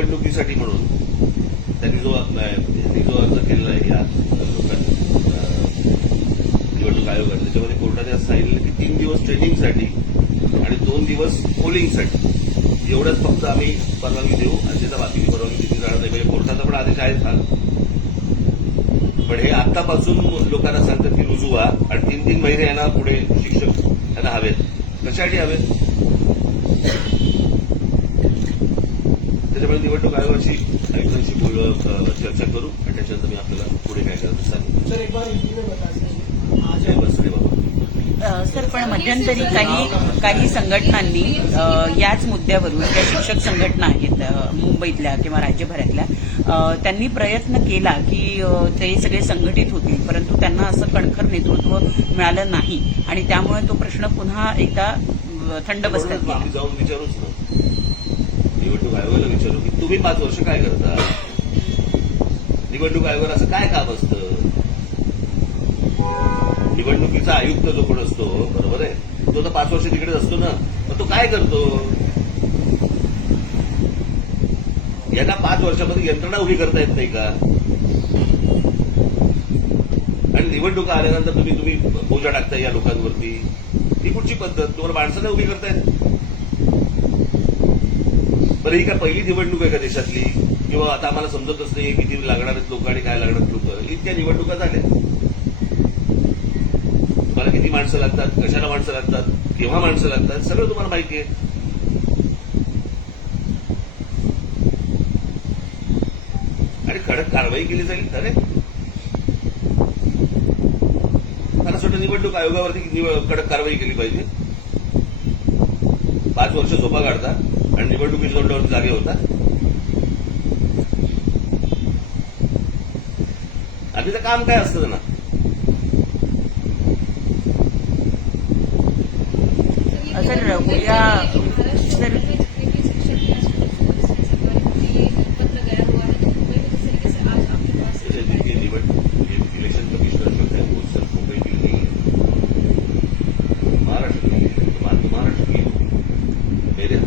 निवडणुकीसाठी म्हणून. त्यांनी जो त्यांनी जो अर्ज केलेला आहे या लोकांनी निवडणूक आयोगाने त्याच्यामध्ये कोर्टाने असं सांगितलं की तीन दिवस ट्रेनिंगसाठी आणि दोन दिवस पोलिंगसाठी. एवढंच फक्त आम्ही परवानगी देऊ. अन्यथा बाकीची परवानगी दिली जाणार नाही. म्हणजे कोर्टाचा पण आदेश आहे हा पण हे आतापासून लोकांना सांगतात की रुजू व्हा. आणि तीन तीन महिने यांना पुढे शिक्षक यांना हवेत. कशासाठी हवेत? त्याच्यामुळे निवडणूक आयोगाची आयुक्तांशी बोल- चर्चा करू आणि त्याच्यानंतर मी आपल्याला पुढे काय करायचं सांगेन. सर एक बार हिंदी में बता दीजिए आज जय बसरे बाबा. अ, सर पण मध्यंतरी काही काही संघटनांनी याच मुद्द्यावरून ज्या शिक्षक संघटना आहेत मुंबईतल्या किंवा राज्यभरातल्या त्यांनी प्रयत्न केला की ते सगळे संघटित होतील. परंतु त्यांना असं कणखर नेतृत्व मिळालं नाही. आणि त्यामुळे तो प्रश्न पुन्हा एकदा थंड जाऊन विचारूच ना. निवडणूक आयोगाला विचारू की तुम्ही पाच वर्ष काय करता? निवडणूक आयोगाला असं काय काम असतं? निवडणुकीचा आयुक्त जो कोण असतो बरोबर आहे? तो तर पाच वर्ष तिकडेच असतो ना. मग तो काय करतो? यांना पाच वर्षामध्ये यंत्रणा उभी करता येत नाही का? आणि निवडणुका आल्यानंतर तुम्ही तुम्ही बोजा टाकता या लोकांवरती. ही कुठची पद्धत? तुम्हाला माणसं नाही उभी करतायत बरं ही काय पहिली निवडणूक आहे का देशातली? किंवा आता आम्हाला समजतच नाही किती लागणार आहेत लोक आणि काय लागणार लोक. इतक्या निवडणुका झाल्या. तुम्हाला किती माणसं लागतात कशाला माणसं लागतात केव्हा माणसं लागतात सगळं तुम्हाला माहिती आहे. आणि कडक कारवाई केली जाईल अरे. मला सुद्धा निवडणूक आयोगावरती कडक कारवाई केली पाहिजे. पाच वर्ष झोपा काढता. आणि निवडणुकीच्या दोन जागे होता. आधीचं काम काय असतं ना? सर उद्या सर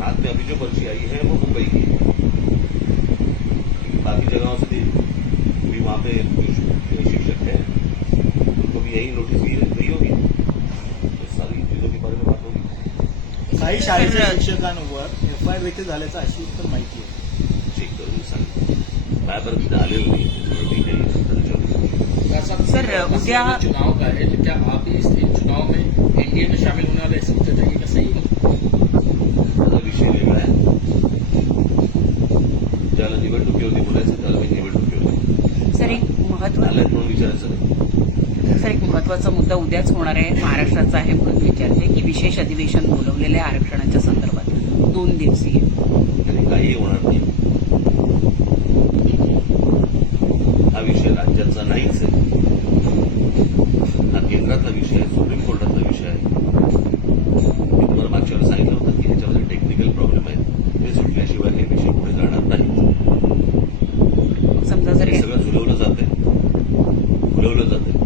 हाथ में अभी जो पर्ची आई है वो मुंबई की है। बाकी जगहों से भी भी वहाँ पे जो शिक्षक है। उनको भी यही नोटिस दी गई होगी। तो सारी चीज़ों के बारे में बात होगी। काही शाळेच्या शिक्षकांवर एफ़ आय आर देखील झाल्याचं अशी तर माहिती आहे. चेक करून सांग. माझ्यापर्यंत आलेलं नाही त्याच्यामुळे मी काही त्याच्यावर साहब सर, उद्या- चुनाव का है तो क्या आप इस चुनाव में एनडीए में शामिल होने वाले ऐसे सोचा जाएगी सही महत्त्व म्हणून विचारायचं एक महत्त्वाचा मुद्दा उद्याच होणार आहे. महाराष्ट्राचा आहे म्हणून विचारते की विशेष अधिवेशन बोलवलेलं आहे आरक्षणाच्या संदर्भात दोन दिवसीय. काही होणार नाही. हा विषय राज्याचा नाहीच आहे हा केंद्रातला विषय आहे सुप्रीम कोर्टातला विषय आहे मी तुम्हाला मागच्या वेळेला सांगितलं होतं की ह्याच्यामध्ये टेक्निकल प्रॉब्लेम आहेत ते सुटल्याशिवाय हे विषय पुढे जाणार नाही समजा जातं.